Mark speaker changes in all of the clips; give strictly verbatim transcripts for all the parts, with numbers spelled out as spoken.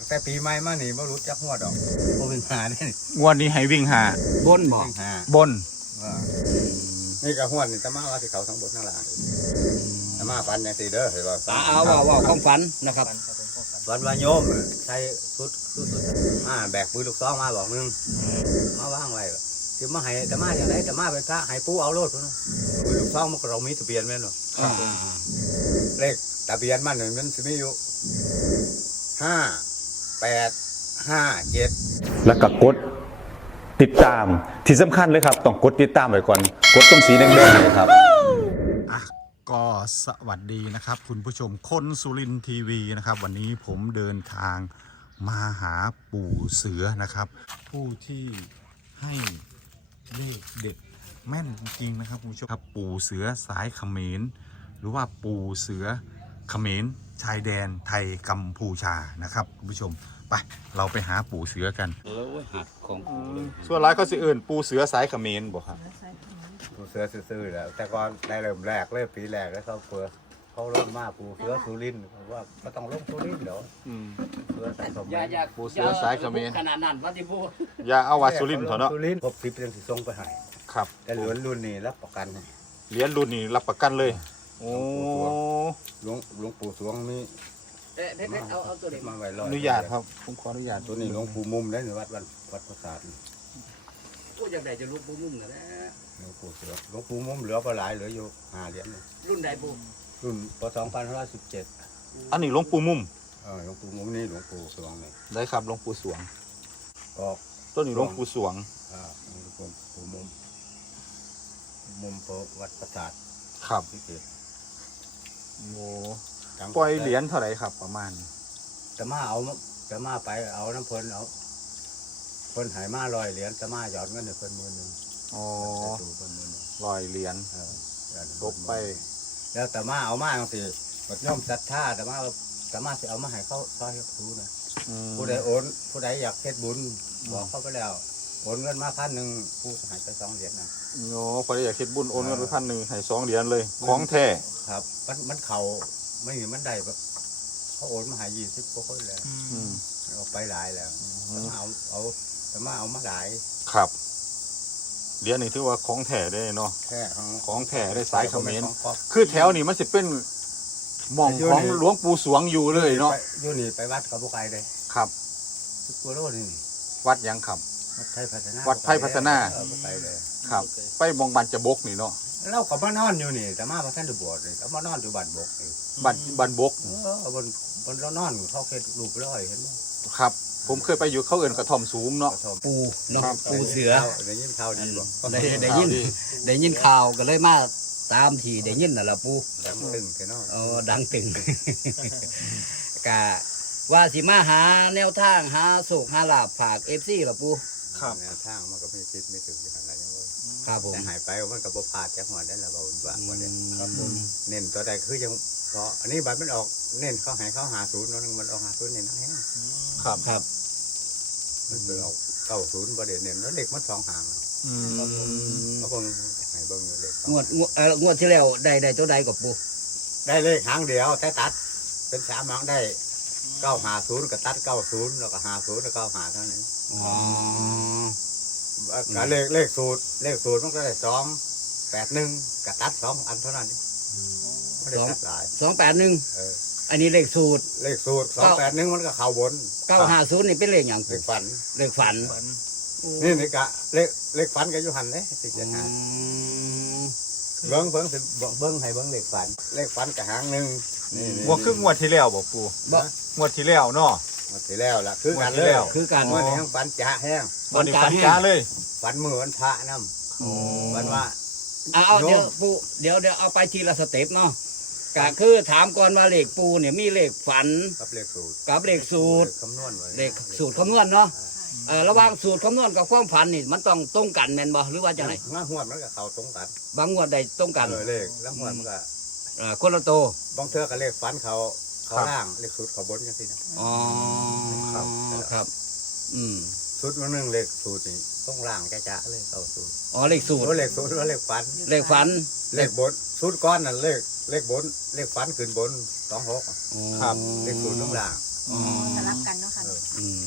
Speaker 1: แต่ปีใหม่มานี่บ่รู้จักหัวดอกบ่เป็นหาได้
Speaker 2: งวดนี้ให้วิ่งหา
Speaker 3: บนบ่
Speaker 1: วิ่งหา
Speaker 2: บน
Speaker 1: ว่านี่ก็หัวนี่ตะมาว่าสิเขาทั้งบนทั้งล่างตะมาปันจังซี่เด้อเห็นบ่
Speaker 3: ตาเอาว่าว่าความฝันนะครับ
Speaker 1: วันว่าโยมใส่สุดสุดสุดมาแบกปืนลูกซองมาบอกนึงมาวางไว้สิมาให้ตะมาอย่างไรตะมาไปพระให้ปู่เอาโลดพุ่นน่ะปืนลูกซองมันก็เรามีทะเบียนแม่นบ่
Speaker 3: อ่า
Speaker 1: เลขทะเบียนมันนี่มันสิมีอยู่ห้าแปดห้าเจ็ด
Speaker 4: แล้วก็กดติดตามที่สำคัญเลยครับต้องกดติดตามไว้ก่อนกดตรงสีแดงๆเลยครับ
Speaker 2: อ่ะก็สวัสดีนะครับ คุณผู้ชมคนสุรินทร์ทีวีนะครับ วันนี้ผมเดินทางมาหาปู่เสือนะครับ ผู้ที่ให้เลขเด็ดแม่นจริงๆนะครับคุณผู้ชมครับปู่เสือสายเขมรหรือว่าปู่เสือเขมรชายแดนไทยกัมพูชานะครับคุณผู้ชมไปเราไปหาปู่เสือกัน
Speaker 3: เออเว้ยหักของกูเลย
Speaker 2: ส่วนร้ายเขาสิเอื่นปู่เสือสายเขมรบอกครับ
Speaker 1: ปูเสือซื่อๆแล้วแต่ก่อนในเริ่มแรกเลยปีแรกแล้วเขาเปิดเขาเริ่มมาปูเสือสุรินทร์เขาว่าก็ต้องลงสุรินทร์เดี๋ยวเสือสายสม
Speaker 3: อย่าอย่า
Speaker 2: ปู่เสือสายเขมร
Speaker 3: ขนาดนั้นว่าที่พูด
Speaker 2: อย่าเอาวัดสุรินทร์เถอะเนาะ
Speaker 1: สุรินทร์ครบสิบเดือนสิส่งไปให้
Speaker 2: ครับ
Speaker 1: แต่เหลือรุ่นนี้รับประกัน
Speaker 2: เหรียญรุ่นนี้รับประกันเลยโอ้
Speaker 1: หลวงหลวงปู่สวงนี่
Speaker 3: เอ๊ะเอ๊ะเอาเอาตัวเด็ก
Speaker 1: มาไว้รอ
Speaker 2: อนุญาตครับผมขออนุญาต
Speaker 1: ตัวนี้หลวงปู่มุมได้ในวัดวัดวัดประสาท
Speaker 3: พูดอย่างใดจะรู้ปูมุ่งกันนะ
Speaker 1: หลวงปู่เสือหลวงปู่มุมเหลือก็หลายเหลืออยู่ห้าเหรียญนี่
Speaker 3: รุ่นใดปู
Speaker 1: รุ่นปสองพันห้าร้อยสิบเจ็ด
Speaker 2: อันนี้หลวงปู่มุม
Speaker 1: เออหลวงปู่มุมนี่หลวงปู่สวงนี่
Speaker 2: ได้ครับหลวงปู่สวง
Speaker 1: ก็
Speaker 2: ต้นนี้หลวงปู่สวง
Speaker 1: อ่าหลวงปู่ปู่มุมมุมเปิดวัดประสาท
Speaker 2: ครับ
Speaker 1: ที่เกิด
Speaker 2: โอ้ปล่อยเหรียญเท่าไหร่ครับประมาณ
Speaker 1: จะมาเอาจะมาไปเอาน้ำเพลินเอาเพลินหายมาลอยเหรียญจะมาหยอดเงินให้เพลินมือหนึ่ง
Speaker 2: อ๋อ
Speaker 1: ดูเพลินมือหนึ่ง
Speaker 2: ลอยเหรียญ
Speaker 1: เออหยอด
Speaker 2: ลบไป
Speaker 1: แล้วแต่มาเอามาสิกดย่อมศรัทธาแต่มาแต่มาสิเอามาให้เขาซอยเขาดูนะ
Speaker 2: อืม
Speaker 1: ผู้ใดโอนผู้ใดอยากเฮ็ดบุญบอกเขาไปแล้วโอนเงินมาพันหนึ่งผู้หายไปสองเหรียญนะ
Speaker 2: โอ้พอได้อยากคิดบุญโอนเงินไปพันหนึ่งให้สองเหรียญเลยของแท้
Speaker 1: ครับมันมันเข่าไม่มีมันได้แบบเขาโอนมาใหายยี่สิบกว่าคนแล้ว
Speaker 2: อืม
Speaker 1: เอาไปหลายแล้วแต่มาเอาเอาแต่มาเอามาหลาย
Speaker 2: ครับเหรียญนี่ถือว่าของแท้ได้เนาะ
Speaker 1: แค่ของ
Speaker 2: ของแท้ได้สายเขมร
Speaker 1: ของของ
Speaker 2: คือแถวนี้มันสิเป็นหม่องของหลวงปู่สวงอยู่เลยเนาะ
Speaker 1: ไปอยู่นี่ไปวัดกับบุกไก่เลย
Speaker 2: ครับ
Speaker 1: ทุกกัวโลนี่
Speaker 2: วัดหยังครับ
Speaker 1: วัดไทยพัฒนา
Speaker 2: วัดไทยพัฒนา
Speaker 1: เออบุกไก่เลย
Speaker 2: ครับ ไปมองบันจะบกนี่เนาะ
Speaker 1: เราก็มานอนอยู่นี่แต่มาพระท่านดูบวชเลยแล้วมานอนอยู่บ้านบกนี่
Speaker 2: บันบันบก
Speaker 1: เออบนบนเรานอนเขาเค็ดรูปร้อยเห็นไหม
Speaker 2: ครับ ผมเคยไปอยู่เขาเอื่นกระท่อมสูงเนาะ
Speaker 3: ปูเนาะ
Speaker 2: ครับ
Speaker 3: ปูเสือ
Speaker 1: ได้ยินข่าวดีบ่
Speaker 3: ได้ได้ยินได้ยินข่าวก็เลยมาตามที่ได้ยินน่ะล่ะปู
Speaker 1: ดังตึงแค่นอน
Speaker 3: เออดังตึง กะว่าสิมาหาแนวทางหาโศกหาลาบฝากเอฟซีล่ะปู
Speaker 2: ครับ
Speaker 1: แนวทางมันก็ไม่คิดไม่ถึงอย่างไรยังไง
Speaker 3: ครับผม
Speaker 1: แต่หายไปมันก็บ่พลาดจากหัวได้ละบ่บ่หัวเด้
Speaker 3: ครับผม
Speaker 1: เน้นตัวใดคือยังพออันนี้บัตรมันออกเน้นเขาให้เขาหาศูนย์เนาะมันออกหาศูนย์เน้นนะแฮะ
Speaker 2: ครับ
Speaker 3: ครับ
Speaker 1: มันไปออกเก้าศูนย์ประเด็นเน้นแล้วเด็กมันสองหาง
Speaker 2: อืม
Speaker 1: เขาเบิ่งให้เบิ่งอยู่เด็ก
Speaker 3: งวดงวดเอ่องวดที่แล้วได้ได้ตัวใดกับปู
Speaker 1: ได้เลขหางเดียวแต่ตัด เป็นสามหางได้เก้าหาศูนย์ก็ตัดเก้าศูนย์แล้วก็หาศูนย์แล้วก็หาเท่านั้น
Speaker 3: อ๋อ
Speaker 1: ก็เลขเลขสูตรเลขสูตรมันก็ได้สองแปดหนึ่งก็ตัดสองอันเท่านั้นไม่ได้ตัดหลาย
Speaker 3: สองแปดหนึ่ง
Speaker 1: เออ
Speaker 3: อันนี้เลขสูตร
Speaker 1: เลขสูตรสองแปดหนึ่งมันก็เข่าบน
Speaker 3: เก้าห้าศูนย์นี่เป็นเลขอย่าง
Speaker 1: เลขฝัน
Speaker 3: เลขฝัน
Speaker 1: นี่นี่กะเลขเลขฝันก็อยู่หันเลยสิเจ็ดหา
Speaker 3: อืม
Speaker 1: เบิ้งเบิ้งสิเบิ้งเบิ้งให้เบิ้งเลขฝันเลขฝันกับหางหนึ่งนี่นี่
Speaker 2: งวดครึ่งงวดที่แล้วบอกปู่
Speaker 3: บ่
Speaker 2: งวดที่แล้วเนาะ
Speaker 1: หมดที่แล้วล่ะคือกัน
Speaker 2: หมดที่
Speaker 1: เลย
Speaker 2: แล้ว
Speaker 3: คือการ
Speaker 1: เมื่อนี้ยังฝันจะแห้ง
Speaker 2: วันนี้ฟันจ้าเลย
Speaker 1: ฝันมือวันพระน้ำฝันว่า
Speaker 3: เอาเอาเดี๋ยวปูเดี๋ยวเดี๋ยวเอาไปทีละสเต็ปเนาะก็คือถามก่อนว่าเลขปูเนี่ยมีเลขฝัน
Speaker 1: กับเลขสูตร
Speaker 3: กับเลขสูตร
Speaker 1: คำนวณไว้
Speaker 3: เลขสูตรคำนวณเนาะเออระหว่างสูตรคำนวณกับความฝันนี่มันต้องตรงกันแม่นบ่หรือว่าจะไหน
Speaker 1: งาหัวมันก็เข้าตรงกัน
Speaker 3: บางงวดใดตรงกัน
Speaker 1: เออเลขแล้วหัวมันก็
Speaker 3: เออคนละโตว
Speaker 1: บางเทื่อกับเลขฝันเขาเขาล่างเลขสูตรเขาบนกันสินะ
Speaker 3: อ๋อ
Speaker 1: ครับ
Speaker 3: ครับ อืม
Speaker 1: สูตรมันหนึ่งเลขสูตรนี่ต้องล่างจ้าจ้าเลยเขาสูตร
Speaker 3: อ๋อเลขสูตร
Speaker 1: แล้วเลขสูตรแล้วเลขฝัน
Speaker 3: เลขฝัน
Speaker 1: เลขบนสูตรก้อนนั่นเลขเลขบนเลขฝันขึ้นบนสองหก
Speaker 3: อ๋อ
Speaker 2: ครับ
Speaker 1: เลขสูตรต้องล่าง
Speaker 3: อ๋อ
Speaker 5: สลับกันเนาะค่ะ
Speaker 1: เออ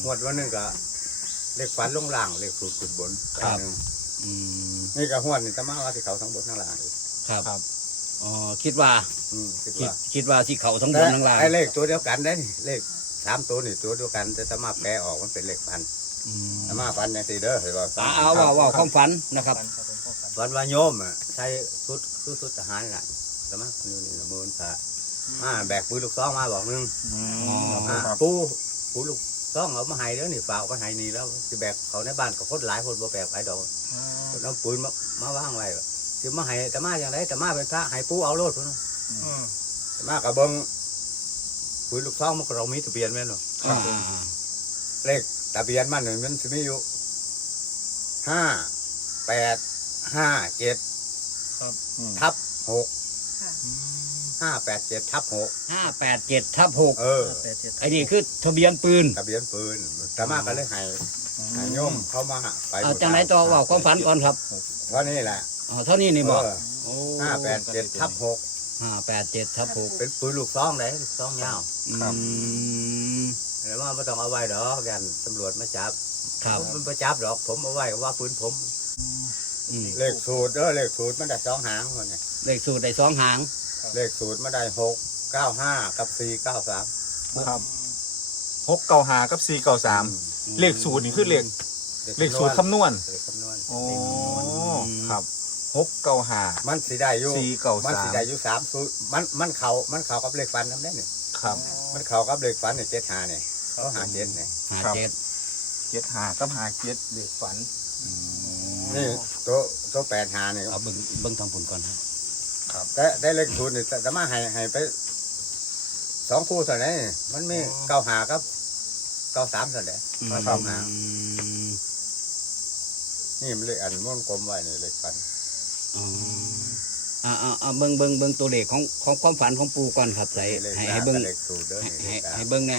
Speaker 1: งวดวันหนึงก็เลขฝันลงล่างเลขสูตรขึ้นบน
Speaker 3: ครับ
Speaker 1: แปดหนึ่ง
Speaker 3: อืม
Speaker 1: นี่ก็งวดนี่ตะมาว่าสิเขาทั้งบนทั้งล่างอีก
Speaker 3: ครับ
Speaker 2: ครับ
Speaker 3: อ๋อคิดว่า
Speaker 1: อืมคิด
Speaker 3: คิด
Speaker 1: ว่า
Speaker 3: คิดว่าสิเขาทั้งบ
Speaker 1: แต่
Speaker 3: นทั้งล่าง
Speaker 1: ไอ้เลขตัวเดียวกันได้นี่เลขสามตัวนี่ตัวเดียวกันแต่ตะมาแปลออกมันเป็นเลขพัน
Speaker 3: อืม
Speaker 1: ตะมาพันอย่างสี่เด้อเห็นบ่
Speaker 3: อ่าเอาว่าว่าความฝันนะครับ
Speaker 1: วันวาโยมอ่ะใช้ชุดชุดชุดทหารนี่แหละตะมาคนนี้นี่ละเมินพระมาแบกปืนลูกซองมาบอกหนึง
Speaker 3: อ๋อ
Speaker 1: อ่าปูปูลูกซองเอามาให้เด้อนี่ฝากมาให้นี่แล้วสิแบกเขาในบ้านก็คนหลายคนบ่แบกหลายดอกคนเอาปืนมามาวางไว้สิมาให้ตะมาอย่างไรตะมาเป็นพระให้ปูเอาโลดพุ่นน่ะตะมาก็เบิ่งปืนลูกซองมันก็เรามีทะเบียนแม่นบ่
Speaker 3: อ่า
Speaker 1: เลขทะเบียนมันนี่มันสิมีอยู่ห้าแปดห้าเจ็ดทับหกห้าแปดเจ็ดทับหก
Speaker 3: ห้าแปดเจ็ดทับหก
Speaker 1: เออ
Speaker 3: ไอ้นี่คือทะเบียนปืน
Speaker 1: ทะเบียนปืนตะมาก็เลยให้ให้โยมเข้ามาไป
Speaker 3: เอาจังไหนต่อว่าความฝันก่อนครับ
Speaker 1: เพราะนี่แหละ
Speaker 3: อ๋อเท่านี้นี่บอก
Speaker 1: เออห้าแปดเจ็ดทับหก
Speaker 3: ห้าแปดเจ็ดทับหก
Speaker 1: เป็นปืนลูกซองเลยลูกซองยาว
Speaker 3: อืม
Speaker 1: แล้วว่าไม่ต้องเอาไว้ดอกกันตำรวจมาจับ
Speaker 3: ครับ
Speaker 1: ผมมันประจับดอกผมเอาไว้ว่าปืนผม
Speaker 3: อืม
Speaker 1: เลขสูตรเด้อเลขสูตรมันได้สองหางคนนี้
Speaker 3: เลขสูตรได้สองหาง
Speaker 1: เลขสูตรมันได้หกเก้าห้ากับสี่เก้าสาม
Speaker 2: ครับหกเก้าหากับสี่เก้าสามเลขสูตรนี่คือเลขเลขสูตรคำนวณ
Speaker 1: เลขคำนวณ
Speaker 2: โอ้ครับหกเก้าหา
Speaker 1: มันสีได้อยู่
Speaker 2: สี่เก้าสาม
Speaker 1: มันสีได้อยู่สามสูตรมันมันเขามันเขากับเลขฟันน้ำได้เนี่ย
Speaker 2: ครับ
Speaker 1: มันเขากับเลขฟันเนี่ยเจ็ดหาเนี่ยเขาหาเจ็ดเนี่ย
Speaker 3: หา
Speaker 2: ครับ
Speaker 3: เจ็ด
Speaker 2: เจ็ดหากับหาเจ็ดเลขฝัน
Speaker 1: นี่ตัวตัวแปดหาเนี่ย
Speaker 3: เอาเบิ่งเบิ่งทางผลก่อนครับ
Speaker 1: แต่ได้เลขสูตรเนี่ยแต่มาให้ให้ไปสองคู่เท่านั้นมันมีเก้าหากับเก้าสามเท่านั้น
Speaker 3: อืม
Speaker 1: มาสองหาง
Speaker 3: อืม
Speaker 1: นี่มันเลขอันม้วนกลมไว้นี่เลขฟัน
Speaker 3: อ๋ออ่าอ่าอ่าเบิ่งเบิ่งเบิ่งตัวเลขของของความฝันของปูก่อนครับใส่
Speaker 1: เลข
Speaker 3: ให้
Speaker 1: ล่า
Speaker 3: ให้
Speaker 1: ง
Speaker 3: เบิ่ง
Speaker 1: กับเลขสูตรเด้อ
Speaker 3: ให้
Speaker 1: นี่เล
Speaker 3: ให้
Speaker 1: ขล่าง
Speaker 3: ให้เบิ่งไง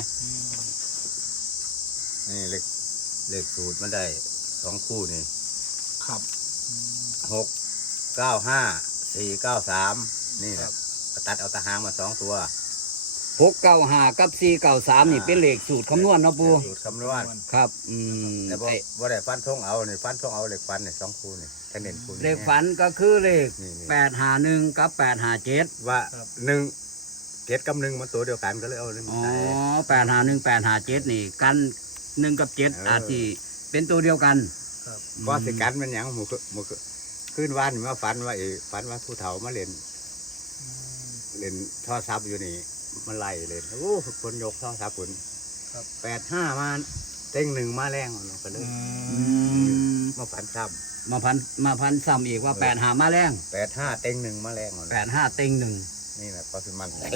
Speaker 1: นี่เลขเลขสูตรมันได้สองคู่นี่
Speaker 2: ครับ
Speaker 1: หกเก้าห้าสี่เก้าสามนี่แหละตัดเอาตะหางมาสองตัว
Speaker 3: หกเก้าห้ากับสี่เก้าสามนี่เป็นเลขสูตรคำนวณเนาะปู
Speaker 1: สูตรคำนวณ
Speaker 3: ครับ อืม
Speaker 1: แต่บ่
Speaker 3: ไอ้
Speaker 1: บ่ได้ฟันทงเอานี่ฟันทงเอาเลขฟันนี่สองคู่นี่ถ้าเน้นคู่นี่
Speaker 3: เลขฝันก็คือเลข
Speaker 1: นี่นี่
Speaker 3: แปดหาหนึ่งกับแปดหาเจ็ด
Speaker 1: ว่าหนึ่งเจ็ดกับหนึ่งมันตัวเดียวกันก็เลยเอาเรื่อง
Speaker 3: อ๋อ
Speaker 1: ใส่
Speaker 3: แปดหาหนึ่งแปดหาเจ็ดนี่กันหนึ่งกับเจ็ด
Speaker 1: เอออ
Speaker 3: อาจจะเป็นตัวเดียวกัน
Speaker 1: ก็สิกันมันหยังหมูหมูขึ้นวานนี่มาฝันว่าเอฝันว่าผู้เฒ่ามาเล่นเล่นโท่อซับอยู่นี่มันไล่เล่นโอ้คนยกโท่อซับคนแปดห้ามาเต็งหนึ่งมาแรงมันก็เลย
Speaker 3: อืม
Speaker 1: มาฝันซ้
Speaker 3: มาพันมาพันซ้ำอีกว่าแปดหามาแรง
Speaker 1: ำแปดห้าเต็งหนึ่งมาแรงมัน
Speaker 3: แปดห้าเต็งหนึ่ง
Speaker 1: นี่แหละก็คือมัน
Speaker 3: โอ้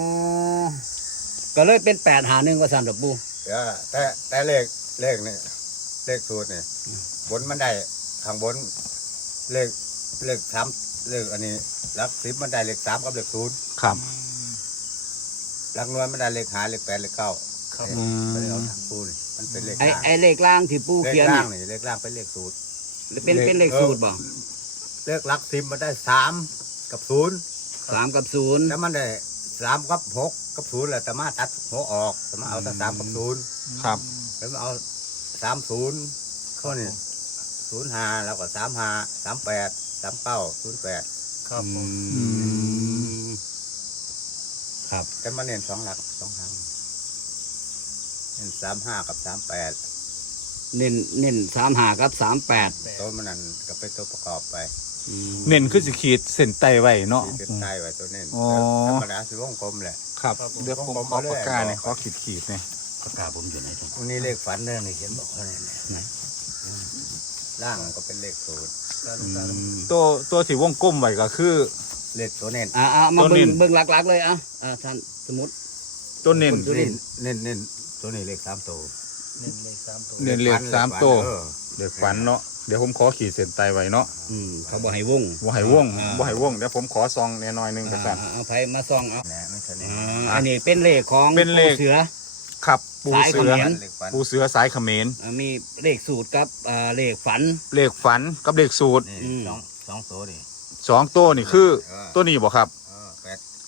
Speaker 3: ก็เลยเป็นแปดหาหนึ่งก็สั่นดอกบู
Speaker 1: เออแต่แต่เลขเลขนี่เลขสูตรนี่บนมันได้ข้างบนเลขเลขสามเลขอันนี้หลักสิบมันได้เลขสามกับเลขศูนย์
Speaker 2: ครับ
Speaker 1: หลักหน่วยมันได้เลขหาเลขแปดเลขเก้า
Speaker 2: ครับ
Speaker 1: ไม่ได้เอาทางปูนี่มันเป็นเลข
Speaker 3: ไอ
Speaker 1: ล่าง
Speaker 3: ไอเลขล่างที่ปู
Speaker 1: เลข
Speaker 3: เขียน
Speaker 1: ล่าง
Speaker 3: นี่
Speaker 1: นี่เลขล่างเป็นเลขสูตร
Speaker 3: เป็นเป็นเลขสูตรบ่
Speaker 1: เลขหลักสิบมันได้สามกับศูนย์
Speaker 3: สามกับศูนย์
Speaker 1: แล้วมันได้สามกับหกกับศูนย์แหละแต่มาตัดหัวออกแต่มาเอาแต่สามกับศูนย์
Speaker 2: ครับ
Speaker 1: แล้วมาเอาสามศูนย์ข้อนี่ศูนย์ห้าแล้วก็สามห้าสามแปดสามเก้าศูนย์แปด
Speaker 3: ครับผม
Speaker 2: อืม
Speaker 3: ครับ
Speaker 1: แต่มาเน้นสองหลักสองทางเน้นสามห้ากับสามแปด
Speaker 3: เน้นเน้นสามหากับสามแปด
Speaker 1: ตัวมันนั่นก็เป็นตัวประกอบไป
Speaker 2: เน้นคือสิขีดเส้นไตไว้เนาะ
Speaker 1: ที่เป็นใต้ไว้ตัวเน้น
Speaker 2: อ๋อ
Speaker 1: ธรรมดาสิวงกลมแหละ
Speaker 2: ครับเดี๋ยวผมขอปากกาเนี่ยขอขีดขีดเนี่ย
Speaker 3: ปากกาผมอยู่ไหนตรง
Speaker 1: วันนี้เลขฝันเด้อนี่เขียนบอกเขาเนี่ยนะล่างก็เป็นเลขศูนย์
Speaker 2: ตัวตัวที่วงกลมไว้ก็คือ
Speaker 1: เลขตัวเน้น
Speaker 3: อ่าอ่ามา
Speaker 2: ตัว
Speaker 3: เบิ่
Speaker 2: เน้
Speaker 3: ง
Speaker 2: น
Speaker 3: เบิ่งหลักๆเลยอ่ะอ่าท่านสมมติ
Speaker 2: ตัวเน้น
Speaker 3: ตัวเน้
Speaker 1: เน้นเน้นเน้นตัวนี้เลขสามตัว
Speaker 2: เน้นเลขสามตัว
Speaker 1: เออ
Speaker 2: เดี๋ยวฝันเนาะเดี๋ยวผมขอขีดเส้นไตไว้เนาะ
Speaker 3: อืมเขาบอกให้วง
Speaker 2: บ่ให้วง
Speaker 3: อ่า
Speaker 2: บ่ให้วงเดี๋ยวผมขอซองแน่น้อยหนึงกระสัน
Speaker 3: อ่าเอาไผมาส่องเอา
Speaker 1: แหละไม่ใช่เลข
Speaker 3: อ่าอันนี้เป็นเลขของ
Speaker 2: เป็นเลข
Speaker 3: ปู่เสือ
Speaker 2: ครับปูเสือ
Speaker 3: สายเขมร
Speaker 1: เลขฝัน
Speaker 2: ปูเสือสายเขมร
Speaker 3: อ่ามีเลขสูตรกับอ่าเลขฝัน
Speaker 2: เลขฝันกับเลขสูตร
Speaker 1: นี่
Speaker 3: อืม
Speaker 1: สองสองตัวนี่
Speaker 2: สองตัวนี่คือ
Speaker 1: เออ
Speaker 2: ตัวนี้บ่ครับ
Speaker 1: เออแปด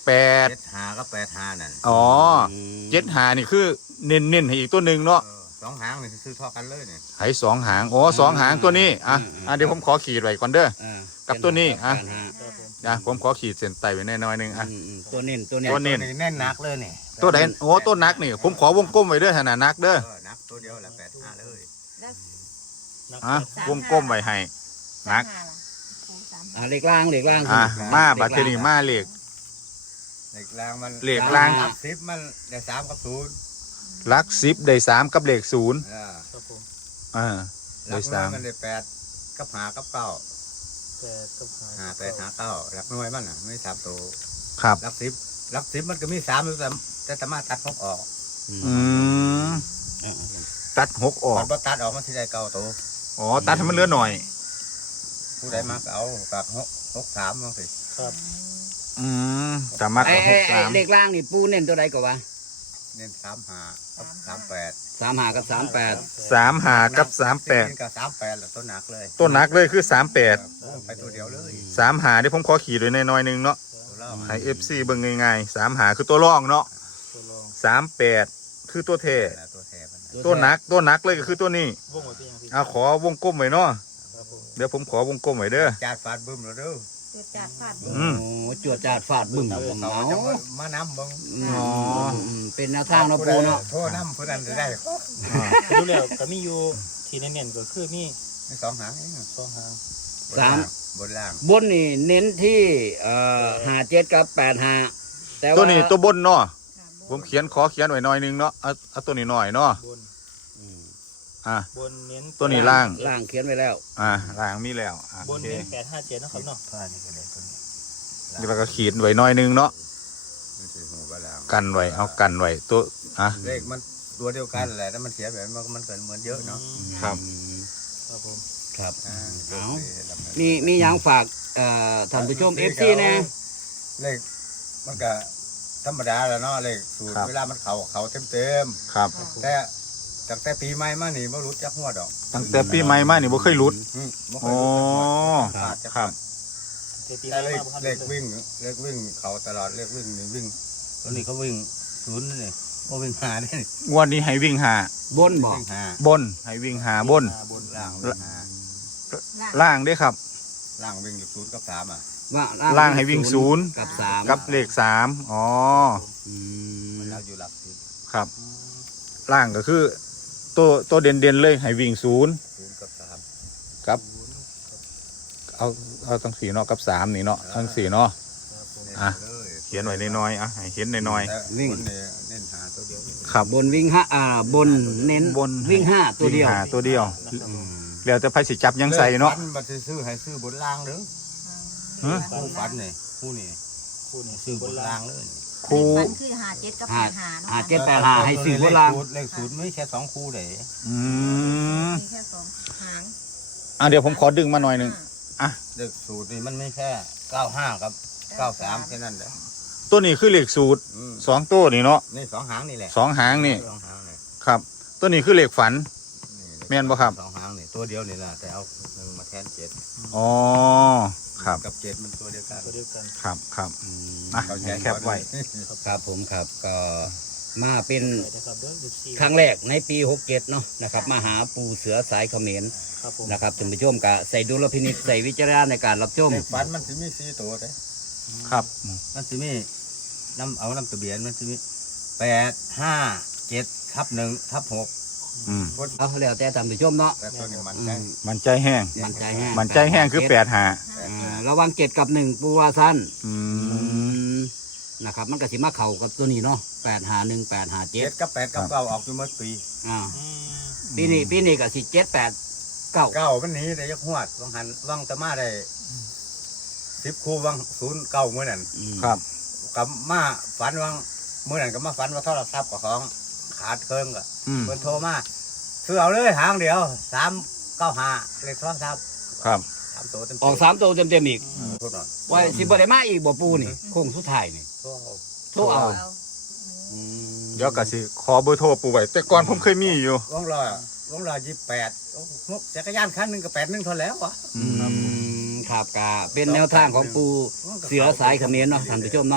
Speaker 2: แปด
Speaker 1: เจ็ดหาก็แปดหานั่น
Speaker 2: อ๋อเจ็ดหานี่คือเน้นเน้นให้อีกตัวหนึ่งเนาะ
Speaker 1: เออสองหางนี่ซื้อเท่ากันเลยเนี่ย
Speaker 2: ให้สองหางอ๋อสองหางตัวนี้อ่ะอ่ะเดี๋ยวผมขอขีดไว้ก่อนเด้อ
Speaker 3: อ่า
Speaker 2: กับตัวนี้อ่ะ
Speaker 3: แปดห้า
Speaker 2: นะผมขอขีดเส้นใต้ไว้แน่น้อยหนึงอ่ะ
Speaker 3: อืมอืมตัวเน้นตัวเน้น
Speaker 2: ตัวเน้น
Speaker 1: แน่นหนักเลยเนี่ย
Speaker 2: ตัวไหนโอ้ตัวนักนี่ผมขอวงกลมไว้เด้อขนาดนักเด้อ
Speaker 1: เออหนักตัวเดียวแหละแปดหาเลย
Speaker 2: อ่ะวงกลมไว้ให้นัก
Speaker 3: อ่าเหล็กล่างเหล็กล่าง
Speaker 2: อ่ะมา
Speaker 3: เหล็ก
Speaker 2: บัตรนี้มาเหล็ก
Speaker 1: เหล็กรางมัน
Speaker 2: เหล็กราง
Speaker 1: สิบมันได้สามกับศูนย์
Speaker 2: ลักสิบได้สามกับเหล็กศูนย์
Speaker 1: อ่า
Speaker 5: ครับผม
Speaker 2: อ่า
Speaker 1: หลั
Speaker 2: ได้
Speaker 1: กหน่
Speaker 2: สา
Speaker 1: วย
Speaker 2: ม
Speaker 1: มันได้แปดกับหากับเก้า
Speaker 5: แปดกับหา
Speaker 1: หาแปดหาเก้าหลักหน่วยมันอ่ะไม่สามตัว
Speaker 2: ครับ
Speaker 1: หลักสิบหลักสิบมันก็มีสามอยู่แต่แต่สามารถตัดหกออก
Speaker 2: อืมตัดหกออก
Speaker 1: มันพอตัดออกมันที่ได้เก้าตัว
Speaker 2: อ๋อตัดให้มันเหลือหน่อย
Speaker 1: ผู้ใดมาก็เอากับหกหกสามมั้งสิ
Speaker 5: ครับ
Speaker 2: อืมสามารถ
Speaker 3: ไอ้
Speaker 2: กับห
Speaker 3: ไอ้
Speaker 2: ก
Speaker 3: ไอ้
Speaker 2: สาม
Speaker 3: เหล็กล่างนี่ปูเน้นตัวใดก็วะ
Speaker 1: เน้นสามหากับสามแปด
Speaker 3: สามหากับสามแปด
Speaker 2: สามหากับสามแปด
Speaker 1: กับสามแปดแหละตัวหนักเลย
Speaker 2: ตัวนักเลยคือสามแปด
Speaker 1: ไปตัวเดียวเลย
Speaker 2: สามหาเดี๋ยวผมขอขีดไว้ในน้อยหนึงเนาะ
Speaker 1: ตัวเล่า
Speaker 2: ให้เอฟซีเบิ่งง่ายๆสามหาคือตัวร่องเนาะ
Speaker 5: ตัวรอง
Speaker 2: สามแปดคือตัวเท
Speaker 1: ตัวแทนมัน
Speaker 2: ตัวนักตัวนักเลยก็คือตัวนี้
Speaker 5: วงไว้เป็นยังพี่
Speaker 2: เอาขอวงกลมไว้เนาะ
Speaker 5: ครับผม
Speaker 2: เดี๋ยวผมขอวงกลมไว้เด้อ
Speaker 1: จาดฟาดบึ้มแล้วเด้อ
Speaker 6: เกิดจากฟาด
Speaker 2: อืม
Speaker 3: โอ้จวดจาดฟาดบึ้ม
Speaker 1: เขา
Speaker 3: เอา
Speaker 1: จะมามาน้ำบัง
Speaker 2: อ๋อ
Speaker 3: อืมเป็นแนวทางเนาะปูเนาะ
Speaker 1: โทษน้ำผู้นั้นจะได้
Speaker 5: รู้แล้วก็มีอยู่ที่เน้นๆก็คือมี
Speaker 1: ไม่สองหางเอง
Speaker 5: สองหาง
Speaker 3: สาม
Speaker 1: บนล่าง
Speaker 3: บนนี่เน้นที่เอ่อหาเจ็ดกับแปดหาแต่ว่า
Speaker 2: ตัวนี้ตัวบนเนาะผมเขียนขอเขียนไว้หน่อยหนึงเนาะเอาเอาตัวนี้หน่อยเนาะ
Speaker 5: บน
Speaker 3: อืม
Speaker 2: อ่ะ
Speaker 5: บนเน้น
Speaker 2: ตัวนี้ล่าง
Speaker 3: ล่างเขียนไว้แล้ว
Speaker 2: อ่ะล่างมีแล้วอ่ะ
Speaker 5: บ
Speaker 2: โอน เค
Speaker 5: เน้นแปดห้าเจ็ดนะครับเนาะ
Speaker 1: ผ้านี่ก็ได้ตัวนี้
Speaker 2: แล้วก็ขีดไว้หน่อยหนึงเนาะ
Speaker 1: มันจะหูบนล่าง
Speaker 2: กันไว้เอากันไว้ตัวอ่ะ
Speaker 1: เลขมันตัวเดียวกันแหละแต่มันเสียแบบมันมันเกิดเหมือนเยอะเนาะ
Speaker 2: ครับ
Speaker 3: อืม
Speaker 5: ครับผม
Speaker 3: ครับ
Speaker 1: อ่า
Speaker 3: เอา
Speaker 1: แบบนั้น
Speaker 3: มีมีหยังฝากเอ่อท่านผู้ชมเอฟซีนะ
Speaker 1: เลขมันก็ธรรมดาแหล้วเนาะเลขสูตรเวลามันเขาเขาเต็มเต็ม
Speaker 2: ครับ
Speaker 1: ๆแต่ตั้งแต่ปีใหม่มานี่ไม่รู้จักหัวดอก
Speaker 2: ตั้งแต่ปีใหม่มานี่บ่เคยหลุด
Speaker 1: อืมบ่เค
Speaker 2: อ๋
Speaker 1: ย
Speaker 2: อ
Speaker 1: รู้จักหัวขาดจัก
Speaker 2: ครับ
Speaker 5: เทปี
Speaker 1: แต่
Speaker 5: แร
Speaker 1: เล
Speaker 5: ก
Speaker 1: ข
Speaker 5: มา
Speaker 1: เลขวิ่งเลขวิ่งเขาตลอดเลขวิ่งนี่วิ่งตัวนี้เขาวิ่งศูนย์นี่เขาวิ่งหาได้นี่
Speaker 2: งวดนี้ให้วิ่งหา
Speaker 3: บนบอก
Speaker 1: วิ่งหา
Speaker 2: บนให้วิ่งหาบน
Speaker 5: บน
Speaker 1: ล่างวิ่งหา
Speaker 2: ล่างเด้อครับ
Speaker 1: ล่างวิ่งศูนย์กับสามอ่ะ
Speaker 3: ว่า
Speaker 2: ล่างให้วิ่งศูนย์
Speaker 3: กับสาม
Speaker 2: กับเลขสามอ๋อ
Speaker 3: อืม
Speaker 1: เราอยู่หลักศูนย์
Speaker 2: ครับ ล่างก็คือ ตัวตัวเด่นเด่นๆเลยให้วิ่งศูนย์
Speaker 1: ศูนย์กับสาม
Speaker 2: กับ เอาเอาทั้งสี่เนาะกับสามนี่เนาะทั้งสี่เนาะ อ่ะ
Speaker 1: เลย
Speaker 2: เขียนไว้น้อยๆอ่ะให้เห็นน้อย
Speaker 1: แต่คนเนี่ยเน้นหาตัวเดียว
Speaker 2: ๆครับ
Speaker 3: บนวิ่งห้าอ่าบนเน้น
Speaker 2: บน
Speaker 3: วิ่งห้าตัวเดียว
Speaker 2: งหาตัวเดียว
Speaker 3: อืม
Speaker 2: แล้วแต่ไผสิจับยังใส่เนาะ
Speaker 1: ลขฟับัตรซื้อให้ซื้อบนล่างเด้อ
Speaker 2: ฮะ
Speaker 1: ผู้ฟันนี่ผู้นี่
Speaker 5: คู่นี้
Speaker 1: ซื้อบนล่างเลย
Speaker 2: ครู
Speaker 6: ฟันคือหาเจ็ดกับแป
Speaker 3: หา
Speaker 6: ดหาเนาะ
Speaker 3: หาเจ็ดแปดหาให้สื่อบนล่าง
Speaker 1: เลขศูนย์ไม่แค่สองคู่เลย
Speaker 2: อืม
Speaker 6: มีแค่สองหาง
Speaker 2: อ่ะเดี๋ยวผมขอดึงมาหน่อยหนึง
Speaker 1: เลขสูตรนี่มันไม่แค่เก้าห้ากับเก้าสามแค่นั้นแหละ
Speaker 2: ตัวนี้คือเลขสูตร
Speaker 1: อืม
Speaker 2: สองตัวนี่เนาะ
Speaker 1: นี่สองหางนี่แหละ
Speaker 2: สองหางนี่
Speaker 1: สองหางนี่
Speaker 2: ครับ ตัวนี้คือเลขฝัน
Speaker 1: นี่
Speaker 2: แม่นบ่ครับ
Speaker 1: สองหางนี่ตัวเดียวนี่แหละแต่เอาหนึ่งมาแทนเจ็ด
Speaker 2: อ๋อครับ
Speaker 1: กับเจ็ดมันตัวเดียวกัน
Speaker 5: ตัวเดียวกัน
Speaker 2: ครับครับ
Speaker 3: อืม
Speaker 2: อ่ะ
Speaker 1: เข้าใจ
Speaker 2: แคปไว้
Speaker 3: ครับผมครับก็มาเป็น
Speaker 5: นะครับเด้อสิบสี่
Speaker 3: ครั้งแรกในปีหกเจ็ดเนาะนะครับมาหาปูเสือสายเขมร
Speaker 5: ครับผม
Speaker 3: นะครับท่านผู้ชมกะใส่ดุลพินิจใส่วิจารณญาณในการรับชม
Speaker 1: เลขฟันมันจะมีสี่ตัวเลย
Speaker 2: ครับ
Speaker 1: มันจะมีน้ำเอาน้ำทะเบียนมันจะมีแปดห้าเจ็ดทับหนึ่งทับหก
Speaker 2: อืม
Speaker 3: เอาแล้วแต่ท่านผู้ชมเนาะ
Speaker 1: แต่ตัวนี้มัน
Speaker 3: อื
Speaker 1: ได้
Speaker 3: ม
Speaker 2: มันใจแห้ง
Speaker 3: มันใจแห้ง
Speaker 2: มันใจแห้งคือแปดหา
Speaker 3: อ่าระหวังเจ็ดกับหนึ่งปูวาสั้น
Speaker 2: อืม
Speaker 3: นะครับมันก็สิมาเข่ากับตัวนี้เนาะแปดหาหนึ่งแปดหาเจ็
Speaker 1: เจ็
Speaker 3: ด
Speaker 1: ดกับแปดกับเก้าออกอยู่เมื่อปี
Speaker 3: อ่า
Speaker 5: อืม
Speaker 3: ปีนี้ปีนี้ก็สิเจ็ดแปดเก้า
Speaker 1: เก้ามันหนี้แต่ยักหวดวังหันวังตะมาได้สิบคู่วังศูนย์เก้าเมื่อนั้น
Speaker 3: อืม
Speaker 2: ครับ
Speaker 1: กับมาฝันวังเมื่อนั้นก็มาฝันว่าโทรศัพท์กับของขาดเครื่องก็
Speaker 2: อืม
Speaker 1: เพิ่นโทรมาซื้อเอาเลยหางเดียวสามเก้าห้าเลขโทรศัพท์
Speaker 2: ครับ
Speaker 1: สามตัวเต็ม
Speaker 3: ออกสามตัวเต็มเต็มๆอีก
Speaker 1: พูดหน่อย
Speaker 3: ว่าสิบ่ได้มาอีกบ่ปูนี่โค้งสุดท้ายนี่
Speaker 1: โทรเอา
Speaker 3: โทรเอา
Speaker 6: เอา
Speaker 3: อืม
Speaker 2: เดี๋ยวก็สิขอเบอร์โทรปู่ไว้แต่ก่อนผมเคยมีอยู่
Speaker 1: วงรอยว่องรอยยี่แปดจักรยานคันหนึ่งกับแปดหนึ่งเท่าแล้ววะ
Speaker 2: อื
Speaker 3: อื
Speaker 2: ม
Speaker 3: มครับกะเป็นแนวทางของปูเสือสายเขมรเนาะท่านผู้ชมเนาะ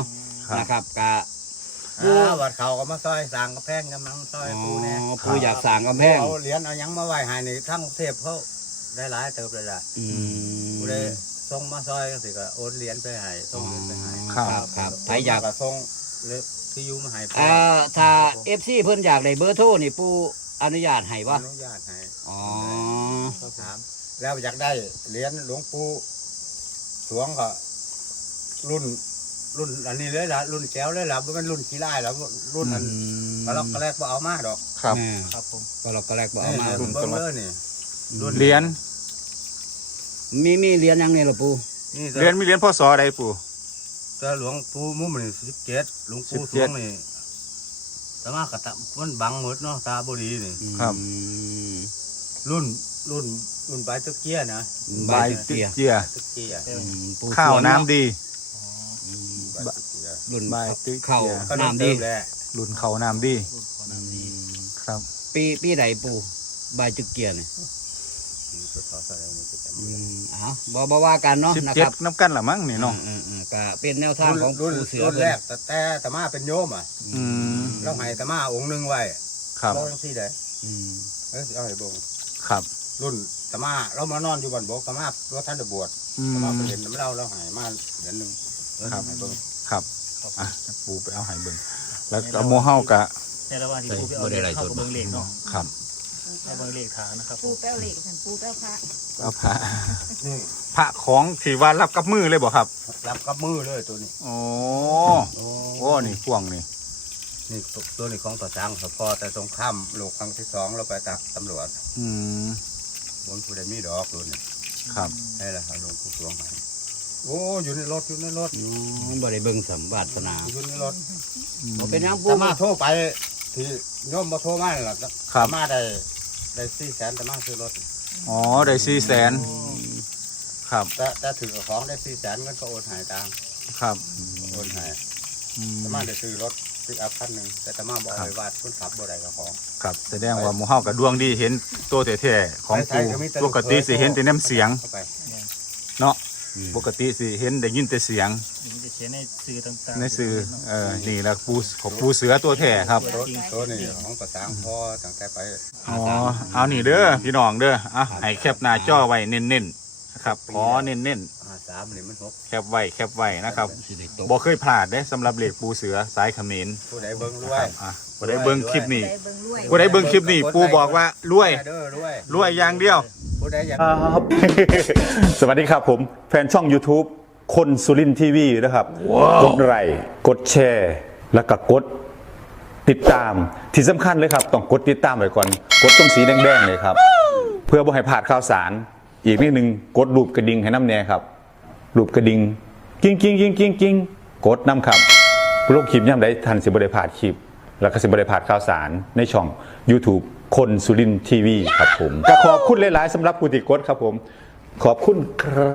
Speaker 3: นะครับกะ
Speaker 1: อ่าวัดเขาก็มาซอยสร้างกระแพงกำลังซอย
Speaker 3: อ๋อ
Speaker 1: ปูแน่
Speaker 3: ปูอยากสร้างกำแพง
Speaker 1: เอาเหรียญเอาหยังมาไหว้ให้นี่ทั้งกรุงเทพเขาได้หลายเติบเลยล่ะ
Speaker 3: อืม
Speaker 1: กูเลยส่งมาซอยก็สิก็โอนเหรียญไปให้ส่งเหรียญไปให้
Speaker 3: ครับครับใครอยาก
Speaker 1: ก็ส่งเลยที่อยูมาให้
Speaker 3: อ่าถ้า เอฟ ซี เพิ่นอยากได้เบอร์โทรนี่ปูอนุญาตให้บ่
Speaker 1: อนุญาตให้
Speaker 3: อ๋อ
Speaker 1: ถามแล้วอยากได้เหรียญหลวงปู่สวงก็รุ่นรุ่นอันนี้เลยล่ะรุ่นแก้วเลยล่ะมันรุ่นขี้ไล่แล้วรุ่นอันก็ล็อกก็แรกบ่เอามาดอก
Speaker 2: ครับ
Speaker 3: แม่
Speaker 5: ครับผม
Speaker 3: ก็เราก็แรกบ่เอามา
Speaker 1: รุ่นเบิ้งเลยนี่รุ่น
Speaker 2: เหรียญ
Speaker 3: มีมีเหรียญยังนี่ล่ะปู
Speaker 1: นี่
Speaker 2: เหรียญมีเหรียญพศใดปู่
Speaker 1: แต่หลวงปู่มุ้มนี่สิบเจ็ดหลวงปู่สวงนี่แต่ว่ากระตะมันบังหมดเนาะตาบดีนี่
Speaker 2: ครับ
Speaker 3: อืม
Speaker 1: รุ่นรุ่นรุ่นใบตะเกียนะ
Speaker 3: ใบเกีย
Speaker 2: เจีย
Speaker 1: ตะเกีย
Speaker 3: อืมปู
Speaker 2: ข้าว
Speaker 3: สง
Speaker 2: น้ำดี
Speaker 3: อืม
Speaker 1: ใบตะเกีย
Speaker 3: รุ่น
Speaker 2: ใบตึก
Speaker 3: ข้าว
Speaker 2: เกีย
Speaker 1: ก็
Speaker 3: น้ำดี
Speaker 1: แหละ
Speaker 2: รุ่นเขาน้ำดี
Speaker 3: อืม
Speaker 2: ครับ
Speaker 3: ปีปีไหนปูใบจุกเกียร์นี่
Speaker 1: สุดท้ายอะไรนี่จะจำ
Speaker 3: อื
Speaker 1: ไม่ได้
Speaker 3: มอ้าวบ่บ่ว่ากันเนาะ
Speaker 2: สิบ
Speaker 3: นะ
Speaker 2: เจ็
Speaker 3: ค
Speaker 2: ด
Speaker 3: รับ
Speaker 2: น้ำกันละมั้งนี่เนาะ
Speaker 3: อืมอืมก็เป็นแนวทางของ
Speaker 1: รุ่น
Speaker 3: ปูเสือ
Speaker 1: รุ่น
Speaker 3: เพิ่น
Speaker 1: แรกแต่แต่แต่มาเป็นโยมอ่ะ
Speaker 2: อืม
Speaker 1: เราให้แต่มาองค์หนึงไว้
Speaker 2: ครับ
Speaker 1: เราจังซี่ได้
Speaker 3: อืม
Speaker 1: เอ้ยเอาให้เบ่ง
Speaker 2: ครับ
Speaker 1: รุ่นแต่มาเรามานอนอยู่บ้านบกแต่มาเราท่านจะบวช
Speaker 2: อืม
Speaker 1: แต่มาไปเห็นน้ำเราเราใหายมาเดือนหนึงเออ
Speaker 2: ครับ
Speaker 1: ให้เบิ่ง
Speaker 2: ครับอ่ะปูไปเอาใหายเบิ่งแล้วก็โมเฮากะ
Speaker 5: ในระหว่างที่ปูไปเอาเลขเข้ากับเบิ้งเลขเนาะ
Speaker 2: ครับ
Speaker 5: เอาเบิ้งเลขฐานนะครับผ
Speaker 6: ปู
Speaker 5: ม
Speaker 6: แป้วเหล็กสันปูแป้วพระ
Speaker 2: เอาพระ
Speaker 1: นี่
Speaker 2: พระของที่ว่ารับกับมือเลยบ่ครับ
Speaker 1: รับกับมือเลยตัวนี้
Speaker 2: โอ้
Speaker 1: โอ้
Speaker 2: โอ้นี่พ่วงนี่
Speaker 1: นี่ตัวตัวนี้ของต่อช้างสพอแต่สงครามโลกครั้งที่สองเราไปตักตำรวจ
Speaker 2: อืม
Speaker 1: บนผู้ใดมีดอกรุ่นนี้
Speaker 2: ครับ
Speaker 1: นี่แหละครับหลวงปู่สวงให้โอ้อยู่ในรถอยู่ในรถ
Speaker 3: อ๋อบ่ได้เบิ่งสัมวาสนา
Speaker 1: อยู่ในรถ
Speaker 3: บ่เป็นหยังปู
Speaker 1: แต่มาโทรไปที่โยมมาโทรมานี่ล่ะ
Speaker 2: ครับ
Speaker 1: แต่มาได้ได้สี่แสนแต่มาซื้อรถ
Speaker 2: อ๋อได้สี่แสนครับ
Speaker 1: แต่แต่ถือของได้สี่แสนเงินก็โอนใหายตัง
Speaker 2: ครับ
Speaker 1: โอนใหาย
Speaker 2: อืม
Speaker 1: แต่มาได้ซื้อรถปิกอัพคันหนึ่งแต่แต่มาบอกเลยว่าคนขับบ่ได้กับของ
Speaker 2: ครับแสดงว่าโมเฮากับดวงดีเห็นตัวแท้ๆของ
Speaker 1: ใช่
Speaker 2: ปู
Speaker 1: ๆก็มีแต่
Speaker 2: ปกติสิเห็นแต่น้ำเสียง
Speaker 1: ข้าไป
Speaker 2: เนาะปกติสิเห็นได้ยินแต่เสียง
Speaker 5: นี่จะเขียนในสื่อต่างๆ
Speaker 2: ในสื่อเออนี่แหละปูของปูเสือตัวแท้ครับ
Speaker 1: รถตัวนี้ของประสางพ่อตั้งแต่ไป
Speaker 2: อ๋อ เอานี่เด้อพี่น้องเด้ออ่ะให้แคปหน้าจอไว้เน้นๆนะครับขอเน้น
Speaker 1: ห้าสามนี่มันหก
Speaker 2: ๆแคปไว้แคปไว้นะครับ
Speaker 3: สิได้ตก
Speaker 2: บ่เคยพลาดเด้สำหรับเหล็กปูเสือสายเขมร
Speaker 1: ผู้ใดเบิ่งร
Speaker 2: คว รั
Speaker 1: ย
Speaker 2: บอ่ะบ่ได้เบิ่งคลิปนี้
Speaker 6: ได้เบิ่งรวย
Speaker 2: บ่ได้เบิ่งคลิปนี้ปูบอกว่ารวย
Speaker 1: เด้อรวย
Speaker 2: รวยอย่างเดียว
Speaker 1: ผู้ใดอยาก
Speaker 4: ครับ สวัสดีครับผม แฟนช่อง YouTube คนสุรินทีวีนะครับ กดไลค์กดแชร์ แล้วก็กดติดตามที่สำคัญเลยครับ ต้องกดติดตามไว้ก่อน กดตรงสีแดงๆเลยครับ เพื่อบ่ให้พลาดข่าวสาร อีกนิดนึงกดรูปกระดิ่งให้น้ำแน่ครับ รูปกระดิ่งกิ้งกิ้งกิ้งกิ้งกิ้งกดน้ำครับโลกคลิปย่ำได้ทันสิบได้พลาดคลิป แล้วก็สิบได้พลาดข่าวสารในช่อง YouTube คนสุรินทีวีครับผมก็ขอบคุณหลายๆสำหรับผู้ติดกดครับผม ขอบคุณครับ